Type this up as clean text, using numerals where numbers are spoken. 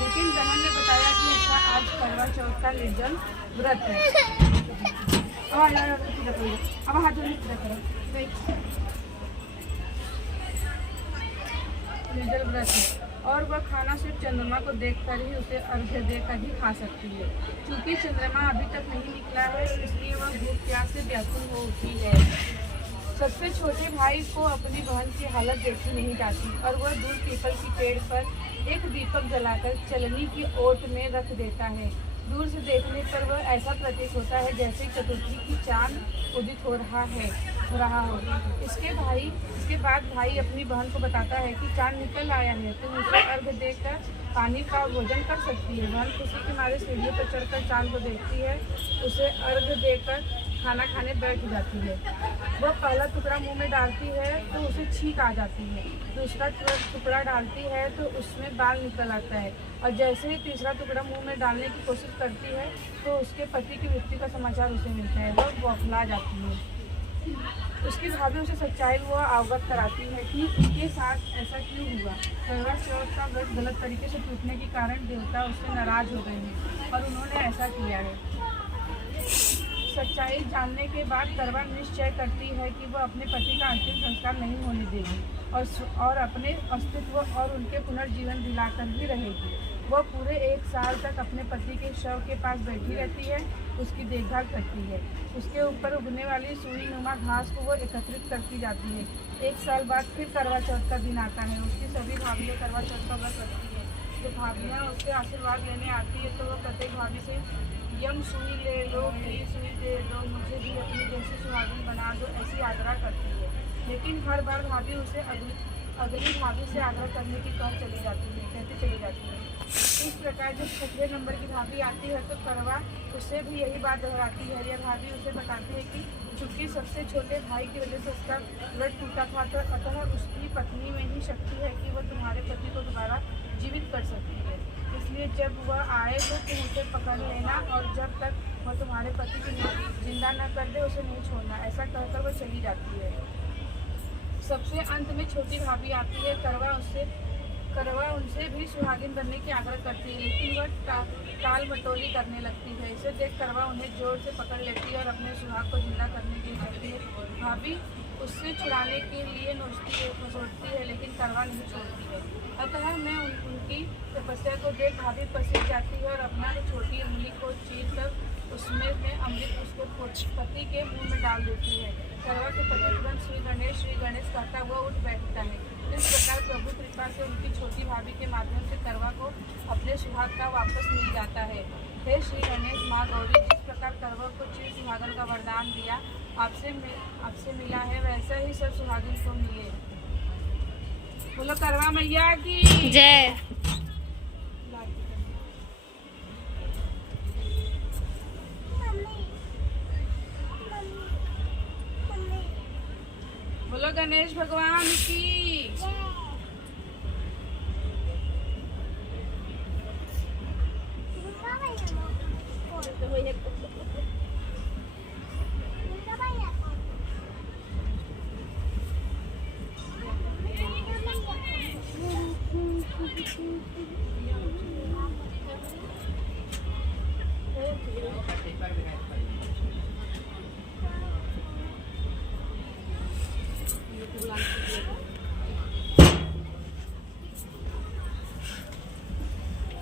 लेकिन बहन ने बताया कि इसका आज करवा चौथ का निर्जल व्रत है। अब हाथ धोने पूजा करो। निर्जल व्रत है और वह खाना सिर्फ चंद्रमा को देखकर ही उसे अर्घ्य देकर ही खा सकती है। क्योंकि चंद्रमा अभी तक नहीं निकला है इसलिए वह भूख प्यास से व्याकुल हो उठी है। सबसे छोटे भाई को अपनी बहन की हालत देखी नहीं जाती और वह दूर पीपल की पेड़ पर एक दीपक जलाकर चलनी की ओट में रख देता है। दूर से देखने पर वह ऐसा प्रतीत होता है जैसे चतुर्थी की चांद उदित हो रहा हो। इसके बाद भाई अपनी बहन को बताता है कि चांद निकल आया है, तुम उसे अर्घ देकर पानी का भोजन कर सकती है। बहन खुशी के मारे सीढ़ियों पर चढ़कर चांद को देखती है, उसे अर्घ देकर खाना खाने बैठ जाती है। वह पहला टुकड़ा मुंह में डालती है तो उसे छींक आ जाती है, दूसरा टुकड़ा डालती है तो उसमें बाल निकल आता है और जैसे ही तीसरा टुकड़ा मुंह में डालने की कोशिश करती है तो उसके पति की मृत्यु का समाचार उसे मिलता है। वह बौखला जाती है। उसकी भाभी उसे सच्चाई वो अवगत कराती है कि उसके साथ ऐसा क्यों हुआ। करवा चौथ का व्रत गलत तरीके से टूटने के कारण देवता उससे नाराज हो गए हैं और उन्होंने ऐसा किया है। सच्चाई जानने के बाद करवा निश्चय करती है कि वह अपने पति का अंतिम संस्कार नहीं होने देगी और अपने अस्तित्व और उनके पुनर्जीवन दिलाकर ही रहेगी। वह पूरे 1 साल तक अपने पति के शव के पास बैठी रहती है, उसकी देखभाल करती है। उसके ऊपर उगने वाली सुई नुमा घास को वो एकत्रित करती जाती है। 1 साल बाद फिर करवा चौथ का दिन आता है। उसकी सभी भाभियाँ करवा चौथ का व्रत रखती है। तो भाभियाँ उससे आशीर्वाद लेने आती है तो वह प्रत्येक भाभी से यम सुई ले लो, प्लीज सुई दे दो, मुझे भी अपनी जैसी सुहागिन बना दो, ऐसी आग्रह करती है। लेकिन हर बार भाभी उसे अगली भाभी से आग्रह करने की कहती चली जाती है। इस प्रकार जब 6वें नंबर की भाभी आती है तो करवा उससे भी यही बात दोहराती है। यह भाभी उसे बताती है कि चूँकि सबसे छोटे भाई की वजह से उसका व्रत टूटा था तो अतः उसकी पत्नी में ही शक्ति है कि वह तुम्हारे पति को दोबारा जीवित कर सकती है। इसलिए जब वह आए तो तुम उसे पकड़ लेना और जब तक वह तुम्हारे पति को जिंदा न कर दे उसे नहीं छोड़ना। ऐसा कहकर वह चली जाती है। सबसे अंत में छोटी भाभी आती है। करवा उनसे भी सुहागिन बनने की आग्रह करती है लेकिन वह टाल मटोली करने लगती है। इसे देख करवा उन्हें जोर से पकड़ लेती है और अपने सुहाग को जिंदा करने के लिए कहती है। भाभी उससे छुड़ाने के लिए सोचती है लेकिन करवा नहीं छोड़ती है। अतः मैं उनकी तपस्या को देख भाभी पसीज जाती है और अपना छोटी उंगली को चीर कर उसमें अमृत उसको पति के मुंह में डाल देती है। करवा के पति तुरंत श्री गणेश कहता हुआ उठ बैठता है। इस प्रकार प्रभु कृपा से उनकी छोटी भाभी के माध्यम से करवा को अपने सुहाग का वापस मिल जाता है। हे श्री गणेश माँ गौरी, जिस प्रकार करवा को चिर सुहागन का वरदान दिया आपसे मिला है वैसा ही सब सुहागिन को मिले। बोलो करवा मैया की जय। बोलो गणेश भगवान की